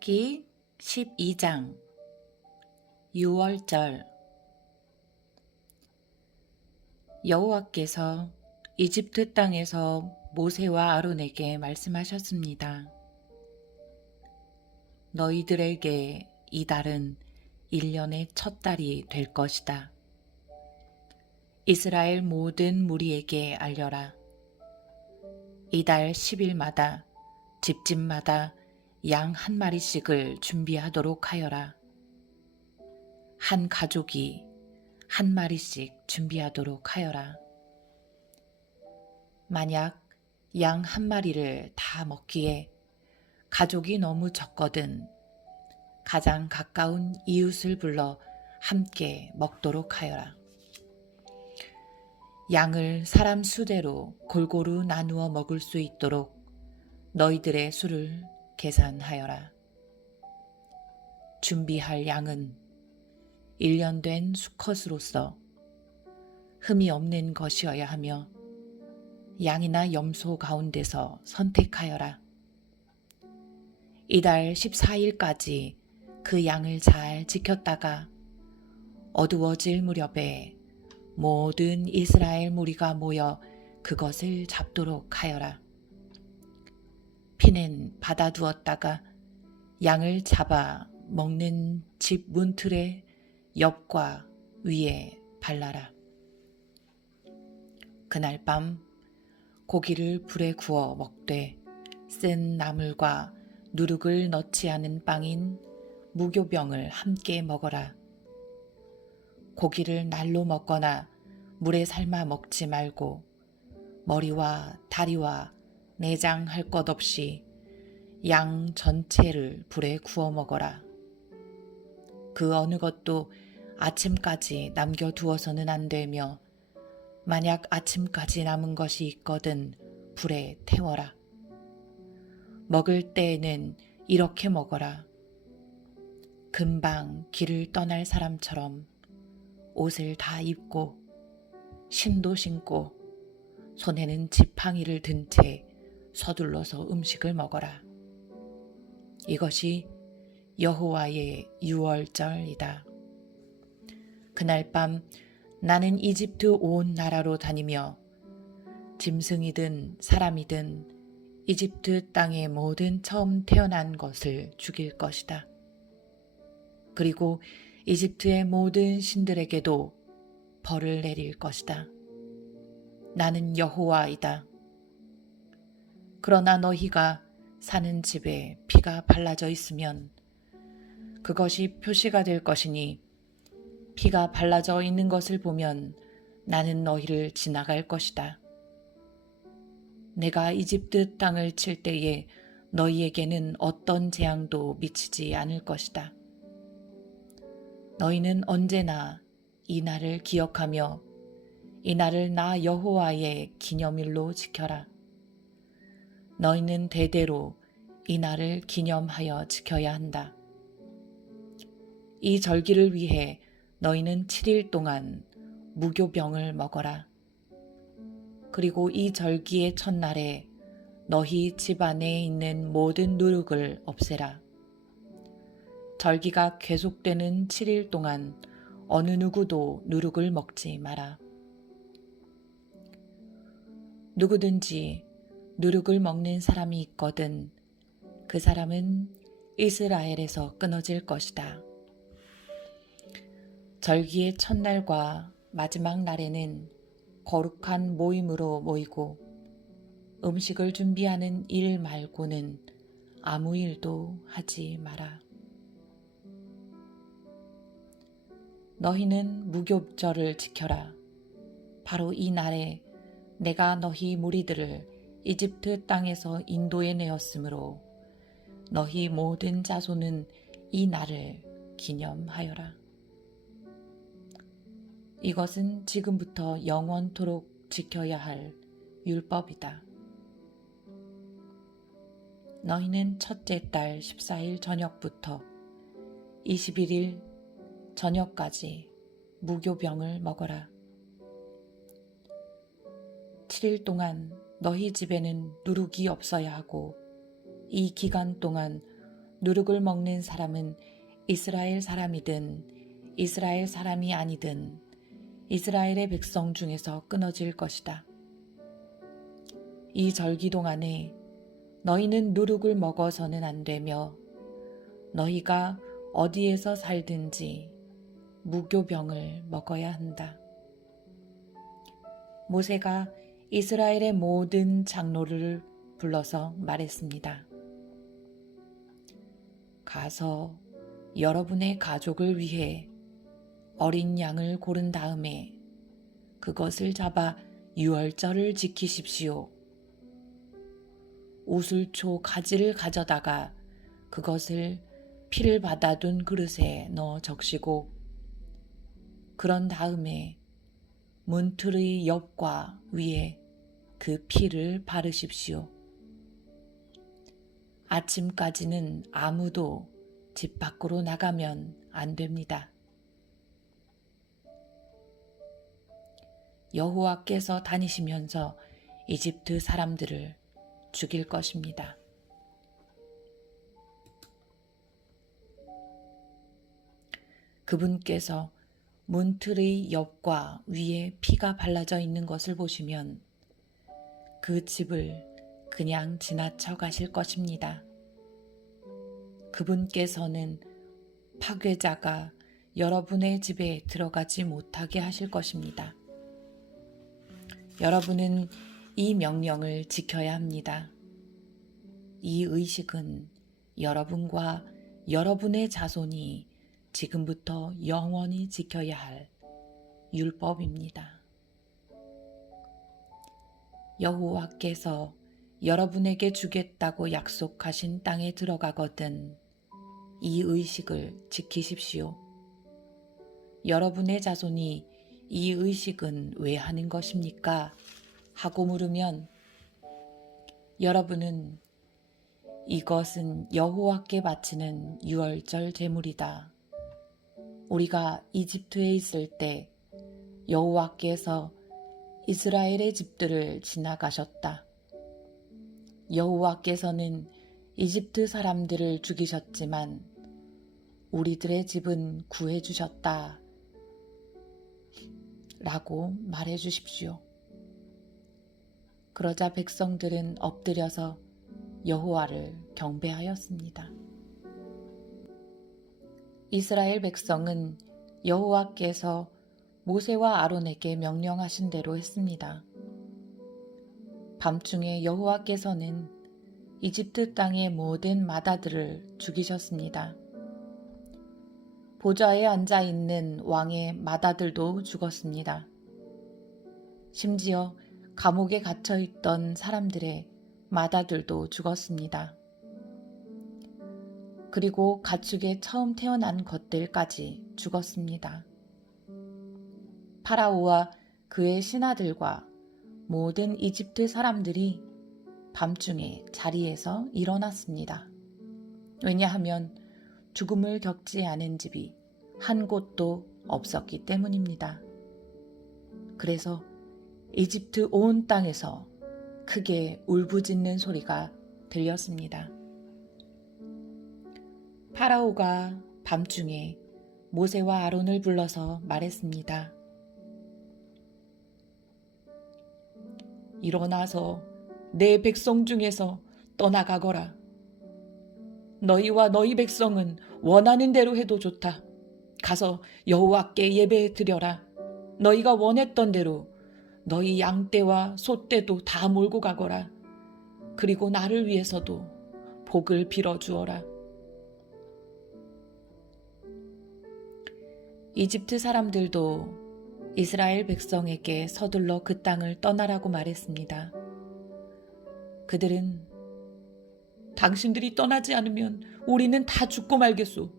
출애굽기 12장 6월절. 여호와께서 이집트 땅에서 모세와 아론에게 말씀하셨습니다. 너희들에게 이 달은 1년의 첫 달이 될 것이다. 이스라엘 모든 무리에게 알려라. 이 달 10일마다 집집마다 양 한 마리씩을 준비하도록 하여라. 한 가족이 한 마리씩 준비하도록 하여라. 만약 양 한 마리를 다 먹기에 가족이 너무 적거든 가장 가까운 이웃을 불러 함께 먹도록 하여라. 양을 사람 수대로 골고루 나누어 먹을 수 있도록 너희들의 수를 계산하여라. 준비할 양은 1년 된 수컷으로서 흠이 없는 것이어야 하며 양이나 염소 가운데서 선택하여라. 이달 14일까지 그 양을 잘 지켰다가 어두워질 무렵에 모든 이스라엘 무리가 모여 그것을 잡도록 하여라. 피는 받아두었다가 양을 잡아 먹는 집 문틀의 옆과 위에 발라라. 그날 밤 고기를 불에 구워 먹되 쓴 나물과 누룩을 넣지 않은 빵인 무교병을 함께 먹어라. 고기를 날로 먹거나 물에 삶아 먹지 말고 머리와 다리와 내장 할 것 없이 양 전체를 불에 구워 먹어라. 그 어느 것도 아침까지 남겨두어서는 안 되며 만약 아침까지 남은 것이 있거든 불에 태워라. 먹을 때에는 이렇게 먹어라. 금방 길을 떠날 사람처럼 옷을 다 입고 신도 신고 손에는 지팡이를 든 채 서둘러서 음식을 먹어라. 이것이 여호와의 유월절이다. 그날 밤 나는 이집트 온 나라로 다니며 짐승이든 사람이든 이집트 땅의 모든 처음 태어난 것을 죽일 것이다. 그리고 이집트의 모든 신들에게도 벌을 내릴 것이다. 나는 여호와이다. 그러나 너희가 사는 집에 피가 발라져 있으면 그것이 표시가 될 것이니 피가 발라져 있는 것을 보면 나는 너희를 지나갈 것이다. 내가 이집트 땅을 칠 때에 너희에게는 어떤 재앙도 미치지 않을 것이다. 너희는 언제나 이 날을 기억하며 이 날을 나 여호와의 기념일로 지켜라. 너희는 대대로 이 날을 기념하여 지켜야 한다. 이 절기를 위해 너희는 7일 동안 무교병을 먹어라. 그리고 이 절기의 첫날에 너희 집 안에 있는 모든 누룩을 없애라. 절기가 계속되는 7일 동안 어느 누구도 누룩을 먹지 마라. 누구든지 누룩을 먹는 사람이 있거든 그 사람은 이스라엘에서 끊어질 것이다. 절기의 첫날과 마지막 날에는 거룩한 모임으로 모이고 음식을 준비하는 일 말고는 아무 일도 하지 마라. 너희는 무교절을 지켜라. 바로 이 날에 내가 너희 무리들을 이집트 땅에서 인도해 내었으므로 너희 모든 자손은 이 날을 기념하여라. 이것은 지금부터 영원토록 지켜야 할 율법이다. 너희는 첫째 달 14일 저녁부터 21일 저녁까지 무교병을 먹어라. 7일 동안 너희 집에는 누룩이 없어야 하고 이 기간 동안 누룩을 먹는 사람은 이스라엘 사람이든 이스라엘 사람이 아니든 이스라엘의 백성 중에서 끊어질 것이다. 이 절기 동안에 너희는 누룩을 먹어서는 안 되며 너희가 어디에서 살든지 무교병을 먹어야 한다. 모세가 이스라엘의 모든 장로를 불러서 말했습니다. 가서 여러분의 가족을 위해 어린 양을 고른 다음에 그것을 잡아 유월절을 지키십시오. 우슬초 가지를 가져다가 그것을 피를 받아둔 그릇에 넣어 적시고 그런 다음에 문틀의 옆과 위에 그 피를 바르십시오. 아침까지는 아무도 집 밖으로 나가면 안 됩니다. 여호와께서 다니시면서 이집트 사람들을 죽일 것입니다. 그분께서 문틀의 옆과 위에 피가 발라져 있는 것을 보시면 그 집을 그냥 지나쳐 가실 것입니다. 그분께서는 파괴자가 여러분의 집에 들어가지 못하게 하실 것입니다. 여러분은 이 명령을 지켜야 합니다. 이 의식은 여러분과 여러분의 자손이 지금부터 영원히 지켜야 할 율법입니다. 여호와께서 여러분에게 주겠다고 약속하신 땅에 들어가거든 이 의식을 지키십시오. 여러분의 자손이 이 의식은 왜 하는 것입니까? 하고 물으면 여러분은 이것은 여호와께 바치는 유월절 제물이다. 우리가 이집트에 있을 때 여호와께서 이스라엘의 집들을 지나가셨다. 여호와께서는 이집트 사람들을 죽이셨지만 우리들의 집은 구해주셨다. 라고 말해 주십시오. 그러자 백성들은 엎드려서 여호와를 경배하였습니다. 이스라엘 백성은 여호와께서 모세와 아론에게 명령하신 대로 했습니다. 밤중에 여호와께서는 이집트 땅의 모든 마다들을 죽이셨습니다. 보좌에 앉아 있는 왕의 마다들도 죽었습니다. 심지어 감옥에 갇혀 있던 사람들의 마다들도 죽었습니다. 그리고 가축에 처음 태어난 것들까지 죽었습니다. 파라오와 그의 신하들과 모든 이집트 사람들이 밤중에 자리에서 일어났습니다. 왜냐하면 죽음을 겪지 않은 집이 한 곳도 없었기 때문입니다. 그래서 이집트 온 땅에서 크게 울부짖는 소리가 들렸습니다. 파라오가 밤중에 모세와 아론을 불러서 말했습니다. 일어나서 내 백성 중에서 떠나가거라. 너희와 너희 백성은 원하는 대로 해도 좋다. 가서 여호와께 예배 드려라. 너희가 원했던 대로 너희 양떼와 소떼도 다 몰고 가거라. 그리고 나를 위해서도 복을 빌어 주어라. 이집트 사람들도 이스라엘 백성에게 서둘러 그 땅을 떠나라고 말했습니다. 그들은 당신들이 떠나지 않으면 우리는 다 죽고 말겠소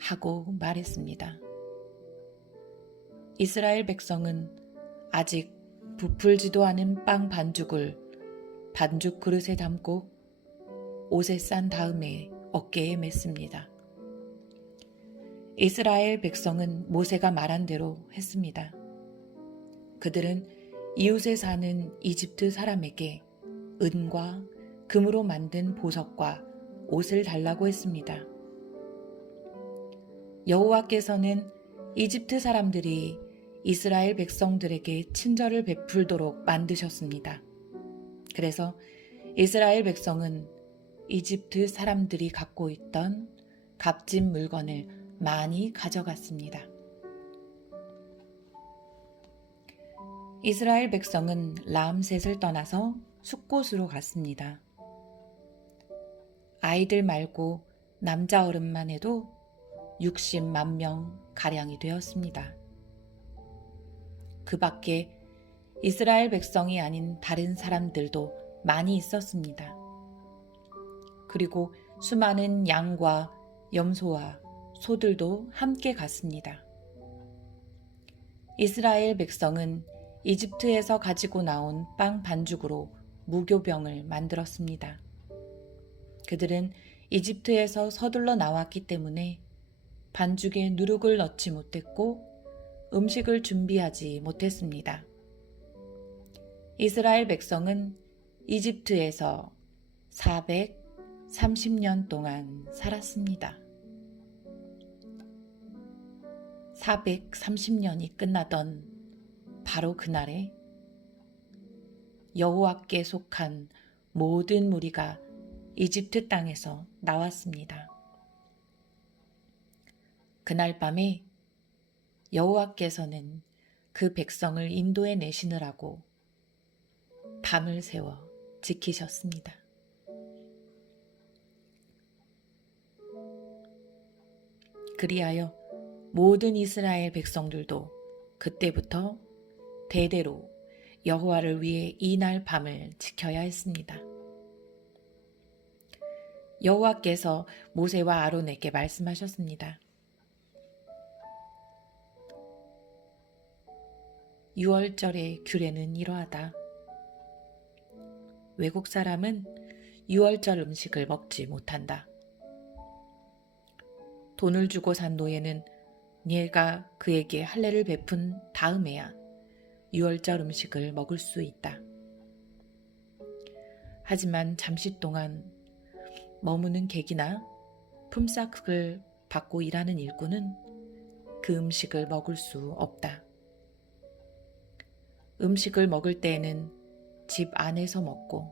하고 말했습니다. 이스라엘 백성은 아직 부풀지도 않은 빵 반죽을 반죽 그릇에 담고 옷에 싼 다음에 어깨에 맸습니다. 이스라엘 백성은 모세가 말한 대로 했습니다. 그들은 이웃에 사는 이집트 사람에게 은과 금으로 만든 보석과 옷을 달라고 했습니다. 여호와께서는 이집트 사람들이 이스라엘 백성들에게 친절을 베풀도록 만드셨습니다. 그래서 이스라엘 백성은 이집트 사람들이 갖고 있던 값진 물건을 많이 가져갔습니다. 이스라엘 백성은 람셋을 떠나서 숫곳으로 갔습니다. 아이들 말고 남자 어른만 해도 60만 명 가량이 되었습니다. 그 밖에 이스라엘 백성이 아닌 다른 사람들도 많이 있었습니다. 그리고 수많은 양과 염소와 소들도 함께 갔습니다. 이스라엘 백성은 이집트에서 가지고 나온 빵 반죽으로 무교병을 만들었습니다. 그들은 이집트에서 서둘러 나왔기 때문에 반죽에 누룩을 넣지 못했고 음식을 준비하지 못했습니다. 이스라엘 백성은 이집트에서 430년 동안 살았습니다. 430년이 끝나던 바로 그날에 여호와께 속한 모든 무리가 이집트 땅에서 나왔습니다. 그날 밤에 여호와께서는 그 백성을 인도해 내시느라고 밤을 새워 지키셨습니다. 그리하여 모든 이스라엘 백성들도 그때부터 대대로 여호와를 위해 이날 밤을 지켜야 했습니다. 여호와께서 모세와 아론에게 말씀하셨습니다. 6월절의 규례는 이러하다. 외국 사람은 6월절 음식을 먹지 못한다. 돈을 주고 산 노예는 네가 그에게 할례를 베푼 다음에야 6월절 음식을 먹을 수 있다. 하지만 잠시 동안 머무는 객이나 품삯을 받고 일하는 일꾼은 그 음식을 먹을 수 없다. 음식을 먹을 때에는 집 안에서 먹고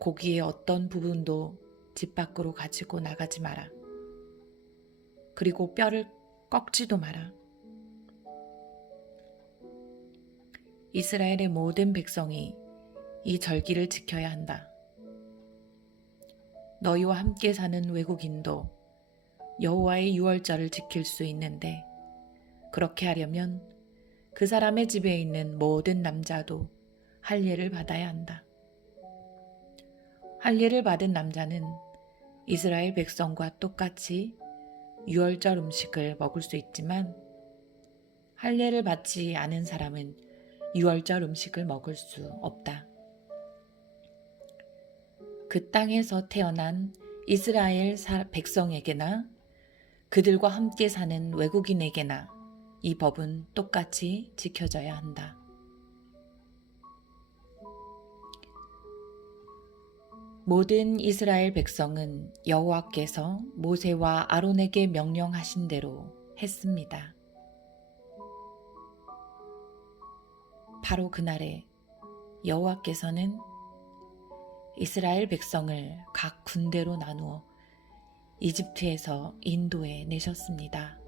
고기의 어떤 부분도 집 밖으로 가지고 나가지 마라. 그리고 뼈를 꺾지도 마라. 이스라엘의 모든 백성이 이 절기를 지켜야 한다. 너희와 함께 사는 외국인도 여호와의 유월절을 지킬 수 있는데 그렇게 하려면 그 사람의 집에 있는 모든 남자도 할례를 받아야 한다. 할례를 받은 남자는 이스라엘 백성과 똑같이 유월절 음식을 먹을 수 있지만 할례를 받지 않은 사람은 유월절 음식을 먹을 수 없다. 그 땅에서 태어난 이스라엘 백성에게나 그들과 함께 사는 외국인에게나 이 법은 똑같이 지켜져야 한다. 모든 이스라엘 백성은 여호와께서 모세와 아론에게 명령하신 대로 했습니다. 바로 그날에 여호와께서는 이스라엘 백성을 각 군대로 나누어 이집트에서 인도해 내셨습니다.